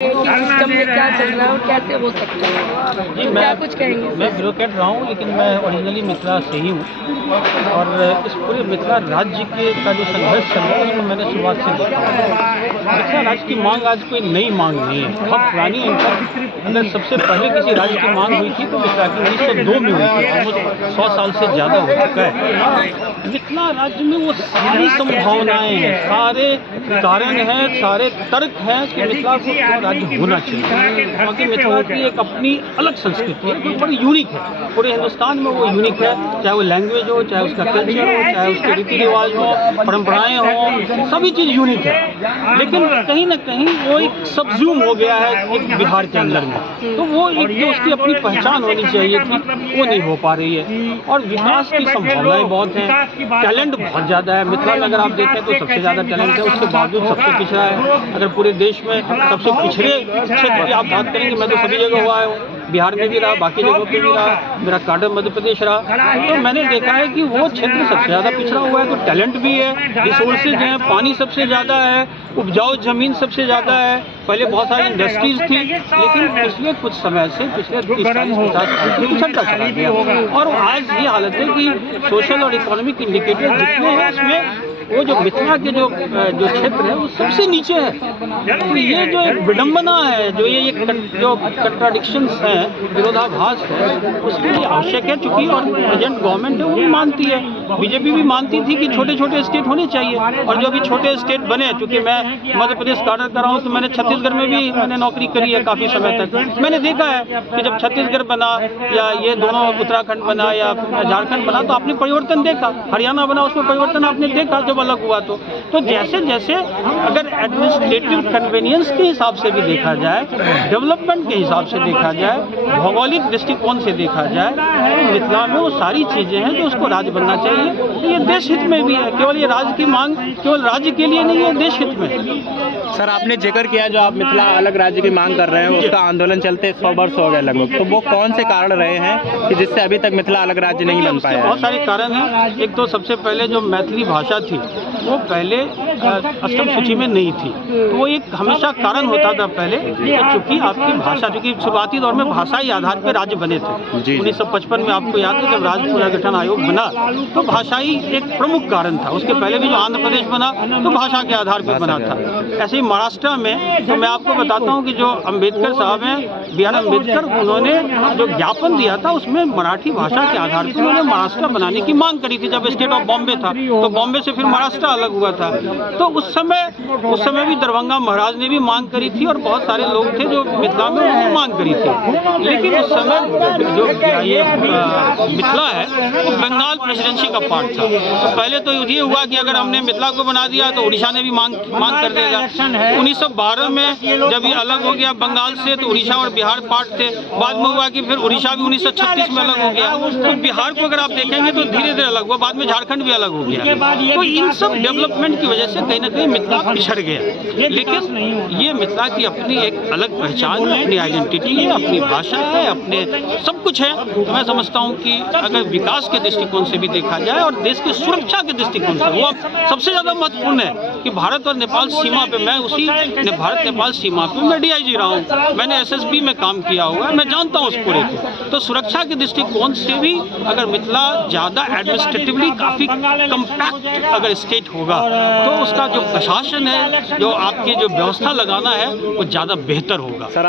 System में क्या चल रहा है और कैसे हो सकता है, जी तो क्या कुछ कहेंगे? मैं ब्यूरोक्रेट रहा हूँ, लेकिन मैं ओरिजिनली मिथिला से ही हूँ और इस पूरे मिथिला राज्य का जो संघर्ष चल रहा है उसको मैंने शुरुआत से देखा है। मिथिला राज्य की मांग आज कोई नई मांग नहीं है, बहुत पुरानी है। अगर सबसे पहले किसी राज्य की मांग हुई थी तो मिथिला की 1902 में हुई थी, ऑलमोस्ट 100 साल से ज़्यादा हो चुका है। मिथिला राज्य में वो सारी संभावनाएँ हैं, सारे कारण हैं, सारे तर्क हैं कि मिथिला को राज्य होना चाहिए, क्योंकि मिथिला की एक अपनी अलग संस्कृति है जो बड़ी यूनिक है। पूरे हिंदुस्तान में वो यूनिक है, चाहे वो लैंग्वेज हो, चाहे उसका कल्चर हो, चाहे उसके रीति रिवाज हो, परंपराएं हो, सभी चीज़ यूनिक है। लेकिन कहीं ना कहीं वो एक सबज्यूम हो गया है एक बिहार के अंदर में, तो वो एक जो उसकी अपनी पहचान होनी चाहिए थी वो नहीं हो पा रही है। और विकास की संभावनाएं बहुत हैं, टैलेंट बहुत ज़्यादा है। मिथिला में अगर आप देखें तो सबसे ज़्यादा टैलेंट है, उसके बावजूद सबसे पिछड़ा है। अगर पूरे देश में सबसे पिछड़े क्षेत्र की आप बात करेंगे, मैं तो सभी जगह हुआ है, बिहार में भी रहा, बाकी जगहों पे भी रहा, मेरा कार्ड मध्य प्रदेश रहा, तो मैंने देखा है कि वो क्षेत्र सबसे ज़्यादा पिछड़ा हुआ है। तो टैलेंट भी है, रिसोर्सेज हैं, पानी सबसे ज़्यादा है, उपजाऊ ज़मीन सबसे ज़्यादा है। पहले बहुत सारी इंडस्ट्रीज थी, लेकिन पिछले कुछ समय से, पिछले 30-40-50 साल से पिछड़ता चला गया। और आज ये हालत है कि सोशल और इकोनॉमिक इंडिकेटर जितने हैं उसमें वो जो मिथिला के जो क्षेत्र है वो सबसे नीचे है। तो ये जो एक विडंबना है, जो ये जो कंट्राडिक्शंस हैं, विरोधाभास है, उसके लिए आवश्यक है। चूँकि और प्रेजेंट गवर्नमेंट है वो भी मानती है, बीजेपी भी मानती थी कि छोटे छोटे स्टेट होने चाहिए। और जो भी छोटे स्टेट बने, चूँकि मैं मध्य प्रदेश कार्ड कर रहा हूँ, तो मैंने छत्तीसगढ़ में भी मैंने नौकरी करी है काफ़ी समय तक। मैंने देखा है कि जब छत्तीसगढ़ बना या ये दोनों उत्तराखंड बना या झारखंड बना, तो आपने परिवर्तन देखा। हरियाणा बना, उसमें परिवर्तन आपने देखा जब अलग हुआ। तो जैसे जैसे अगर एडमिनिस्ट्रेटिव कन्वीनियंस के हिसाब से भी देखा जाए, डेवलपमेंट के हिसाब से देखा जाए, भौगोलिक दृष्टिकोण से देखा जाए, तो मिथिला में वो सारी चीज़ें हैं जो उसको राज्य बनना चाहिए। ये देश हित में भी है, केवल ये राज्य की मांग केवल राज्य के लिए नहीं है, देश हित में। सर, आपने जिक्र किया जो आप मिथिला अलग राज्य की मांग कर रहे हैं, उसका आंदोलन चलते 100 वर्ष हो गए लगभग, तो वो कौन से कारण रहे हैं कि जिससे अभी तक मिथिला अलग राज्य नहीं बन पाया? बहुत सारे कारण हैं। एक तो सबसे पहले जो मैथिली भाषा थी वो पहले अष्टम सूची में नहीं थी, तो वो एक हमेशा कारण होता था पहले, चूँकि आपकी भाषा, चूँकि शुरुआती दौर में भाषाई आधार पर राज्य बने थे। 1955 में आपको याद है जब राज्य पुनर्गठन आयोग बना, तो भाषाई एक प्रमुख कारण था। उसके पहले भी जो आंध्र प्रदेश बना तो भाषा के आधार पर बना था। ऐसे ही महाराष्ट्र में, तो मैं आपको बताता हूँ कि जो अम्बेडकर साहब हैं, बी आर अम्बेडकर, उन्होंने जो ज्ञापन दिया था उसमें मराठी भाषा के आधार पर उन्होंने महाराष्ट्र बनाने की मांग करी थी। जब स्टेट ऑफ बॉम्बे था तो बॉम्बे से फिर महाराष्ट्र अलग हुआ था। तो उस समय भी दरभंगा महाराज ने भी मांग करी थी और बहुत सारे लोग थे जो मिथिला में उन्होंने मांग करी थी। लेकिन उस समय जो ये मिथिला है वो बंगाल प्रेसिडेंसी का पार्ट था। तो पहले तो ये हुआ कि अगर हमने मिथिला को बना दिया तो उड़ीसा ने भी मांग कर देगा। 1912 में जब ये अलग हो गया बंगाल से, तो उड़ीसा और बिहार पार्ट थे। बाद में हुआ कि फिर उड़ीसा भी 1936 में अलग हो गया। तो बिहार को अगर आप देखेंगे तो धीरे धीरे अलग हुआ, बाद में झारखंड भी अलग हो गया। तो इन सब डेवलपमेंट की वजह से कहीं ना कहीं मिथिला पिछड़ गया। लेकिन ये मिथिला की अपनी एक अलग पहचान है, अपनी आइडेंटिटी है, अपनी भाषा है, अपने सब कुछ है। तो मैं समझता हूँ कि अगर विकास के दृष्टिकोण से भी देखा जाए और देश की सुरक्षा के दृष्टिकोण से, वो सबसे ज़्यादा महत्वपूर्ण है कि भारत और नेपाल सीमा पे, मैं उसी भारत नेपाल सीमा पे मैं DIG रहा हूँ, मैंने SSB में काम किया हुआ है, मैं जानता हूँ उस पूरे को। तो सुरक्षा के दृष्टिकोण से भी अगर मिथिला ज़्यादा एडमिनिस्ट्रेटिवली काफ़ी कम्पैक्ट अगर स्टेट होगा तो उसका जो प्रशासन है, जो आपकी जो व्यवस्था लगाना है, वो ज़्यादा बेहतर होगा। सर,